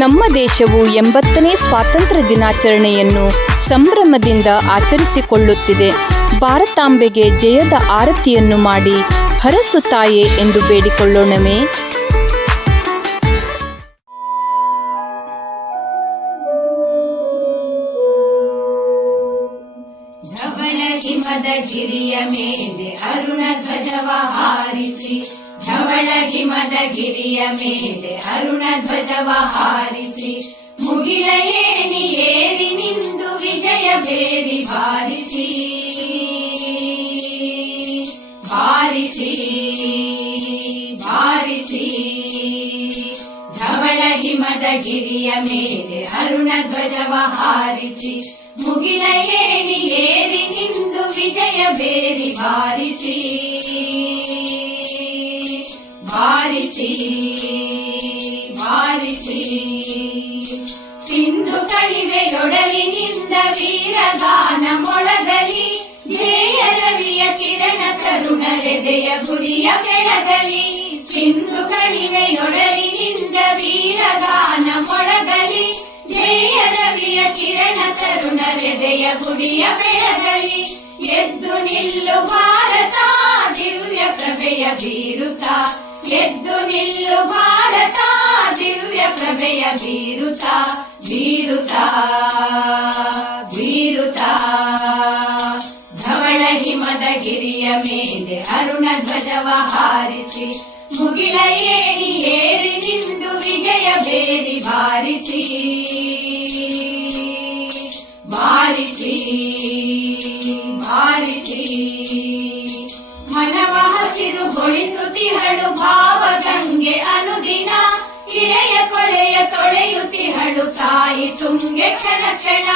ನಮ್ಮ ದೇಶವು 80ನೇ ಸ್ವಾತಂತ್ರ್ಯ ದಿನಾಚರಣೆಯನ್ನು ಸಂಭ್ರಮದಿಂದ ಆಚರಿಸಿಕೊಳ್ಳುತ್ತಿದೆ. ಭಾರತಾಂಬೆಗೆ ಜಯದ ಆರತಿಯನ್ನು ಮಾಡಿ ಹರಸುತ್ತಾಯೆ ಎಂದು ಬೇಡಿಕೊಳ್ಳೋಣವೇ? ಗಿರಿಯ ಮೇಲೆ ಅರುಣ ಧ್ವಜವ ಹಾರಿಸಿ, ಧವಳ ಹಿಮದ ಗಿರಿಯ ಮೇಲೆ ಅರುಣ ಧ್ವಜವ ಹಾರಿಸಿ, ಮುಗಿಲ ಏಣಿ ಏರಿ ನಿಂದು ವಿಜಯ ಬೇರಿ ಬಾರಿಸಿ ಬಾರಿಸಿ ಬಾರಿಸಿ. ಧವಳ ಹಿಮದ ಗಿರಿಯ ಮೇಲೆ ಅರುಣ ಧ್ವಜವ ಹಾರಿಸಿ, ಮುಗಿಲ ಏಣಿ ಏರಿ ನಿಂದು ವಿಜಯ ಬೇರಿ ಬಾರಿಸಿ ಬಾರಿಸಿ ಬಾರಿಸಿ. ಸಿಂಧು ಕಣಿವೆಯೊಡಲಿನಿಂದ ವೀರಗಾನ ಮೊಳಗಲಿ, ಜಯ ರವಿಯ ಕಿರಣ ತರುಣ ಹೃದಯ ಗುರಿಯ ಬೆಳಗಲಿ. ಸಿಂಧು ಕಣಿವೆಯೊಡಲಿನಿಂದ ವೀರಗಾನ ಮೊಳಗಲಿ, ಜಯ ರವಿಯ ಕಿರಣ ತರುಣ ಹೃದಯ ಗುರಿಯ ಬೆಳಗಲಿ. ಎದ್ದು ನಿಲ್ಲು ಭಾರತ ದಿವ್ಯ ಪ್ರಭೆಯ ಬೀರುತ್ತ, ಎದ್ದು ನಿಲ್ಲು ಭಾರತ ದಿವ್ಯ ಪ್ರಭೆಯ ಬೀರುತ್ತ ಬೀರುತ್ತ ಬೀರುತ್ತ. ಧವಳ ಹಿಮದ ಗಿರಿಯ ಮೇಲೆ ಅರುಣ ಧ್ವಜವ ಹಾರಿಸಿ, ಮುಗಿಲ ಏಣಿ ಏರಿ ನಿಂದು ವಿಜಯ ಬೇರಿ ಬಾರಿಸಿ ಬಾರಿಸಿ ಬಾರಿಸಿ. ಮನವ ಹಸಿರುಗೊಳಿಸುತ್ತಿಹಳು ಭಾವಗಂಗೆ ಅನುದಿನ, ಇಳೆಯ ಕೊಳೆಯ ತೊಳೆಯುತ್ತಿಹಳು ತಾಯಿ ತುಂಗೆ ಕ್ಷಣ ಕ್ಷಣ.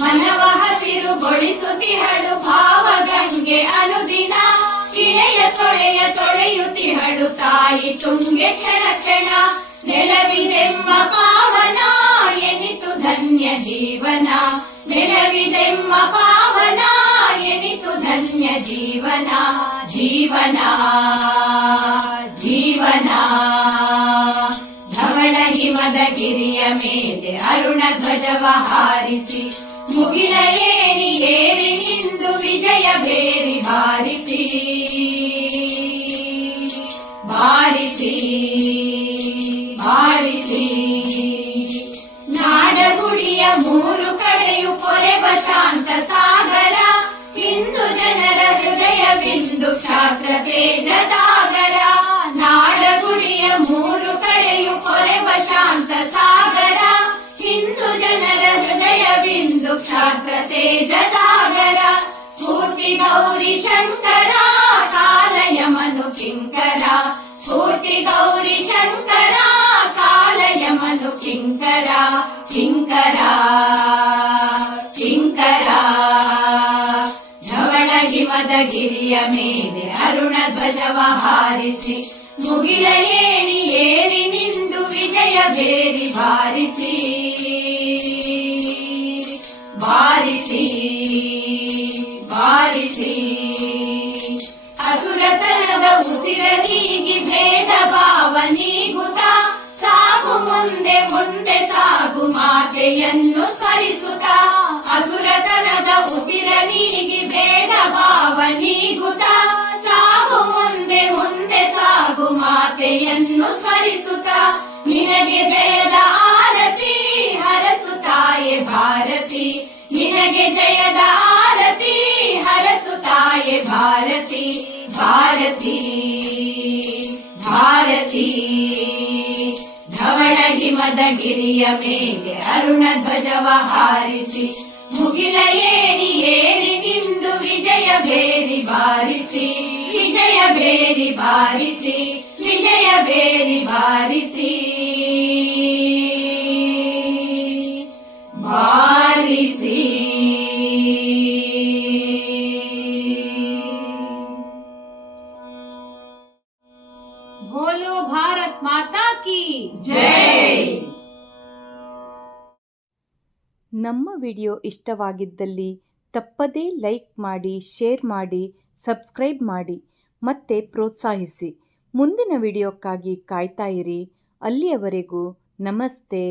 ಮನವ ಹಸಿರುಗೊಳಿಸುತ್ತಿಹಳು ಭಾವಗಂಗೆ ಅನುದಿನ, ಇಳೆಯ ತೊಳೆಯ ತೊಳೆಯುತ್ತಿಹಳು ತಾಯಿ ತುಂಗೆ ಕ್ಷಣ ಕ್ಷಣ. ನೆಲವಿದೆಂಬ ಪಾವನ ಎನಿತು ಧನ್ಯ ಜೀವನ, ನೆಲವಿದೆಂಬ ಪಾವನ ಎನಿತು ಧನ್ಯ ಜೀವನ ಜೀವನ ಜೀವನ. ಧವಳ ಹಿಮದ ಗಿರಿಯ ಮೇಲೆ ಅರುಣ ಧ್ವಜವ ಹಾರಿಸಿ, ಮುಗಿಲ ಏಣಿ ಏರಿ ನಿಂದು ವಿಜಯ ಬೇರಿ ಬಾರಿಸಿ ಬಾರಿಸಿ ಬಾರಿಸಿ. ನಾಡಗುಡಿಯ ಮೂರು ಕಡೆಯು ಕೊರೆವ ಶಾಂತ ಸಾಗರ, ಹಿಂದೂ ಜನರ ಹೃದಯವಿಂದು ಕ್ಷಾತ್ರ ತೇಜದಾಗರ. ನಾಡಗುಡಿಯ ಮೂರು ಕಡೆಯು ಕೊರೆವ ಶಾಂತ ಸಾಗರ, ಹಿಂದೂ ಜನರ ಹೃದಯವಿಂದು ಕ್ಷಾತ್ರ ತೇಜದಾಗರ. ಸ್ಫೂರ್ತಿ ಗೌರಿ ಶಂಕರ ಕಾಲಯಮನು ಕಿಂಕರ, ಸ್ಫೂರ್ತಿ ಗೌರಿ ಶಂಕರ ಕಾಲಯಮನು ಕಿಂಕರ ಕಿಂಕರ ಕಿಂಕರ. ಧವಳ ಹಿಮದ ಗಿರಿಯ ಮೇಲೆ ಅರುಣ ಧ್ವಜವ ಹಾರಿಸಿ, ಮುಗಿಲ ಏಣಿ ಏರಿ ನಿಂದು ವಿಜಯ ಬೇರಿ ಬಾರಿಸಿ ಬಾರಿಸಿ ಬಾರಿಸಿ. ಅಸುರತನದ ಉಸಿರ ನೀಗಿ ಭೇದ ಭಾವ ನೀಗುತ್ತ, ಸಾಗು ಮುಂದೆ ಮುಂದೆ ಸಾಗು ಮಾತೆಯನ್ನು ಸ್ಮರಿಸುತ್ತ. ಅಸುರತನದ ಉಸಿರ ನೀಗಿ ಭೇದ ಭಾವ ನೀಗುತ್ತ, ಸಾಗು ಮುಂದೆ ಮುಂದೆ ಸಾಗು ಮಾತೆಯನ್ನು ಸ್ಮರಿಸುತ್ತ. ನಿನಗೆ ಜಯದ ಆರತಿ ಹರಸುತ್ತಾಯೆ ಭಾರತಿ, ನಿನಗೆ ಜಯದ ಆರತಿ ಹರಸುತ್ತಾಯೆ ಭಾರತಿ ಭಾರತಿ ಭಾರತಿ. ಧವಳ ಹಿಮದ ಗಿರಿಯ ಮೇಲೆ ಅರುಣ ಧ್ವಜವ ಹಾರಿಸಿ, ಮುಗಿಲ ಏಣಿ ಏರಿ ನಿಂದು ವಿಜಯ ಬೇರಿ ಬಾರಿಸಿ ವಿಜಯ ಬೇರಿ ಬಾರಿಸಿ ವಿಜಯ ಬೇರಿ ಬಾರಿಸಿ ಬಾರಿಸಿ. बोलो भारत माता की ಜೈ. ನಮ್ಮ ವಿಡಿಯೋ ಇಷ್ಟವಾಗಿದ್ದಲ್ಲಿ ತಪ್ಪದೇ ಲೈಕ್ ಮಾಡಿ, ಶೇರ್ ಮಾಡಿ, ಸಬ್ಸ್ಕ್ರೈಬ್ ಮಾಡಿ ಮತ್ತೆ ಪ್ರೋತ್ಸಾಹಿಸಿ. ಮುಂದಿನ ವಿಡಿಯೋಕ್ಕಾಗಿ ಕಾಯ್ತಾ ಇರಿ. ಅಲ್ಲಿಯವರೆಗೂ ನಮಸ್ತೆ.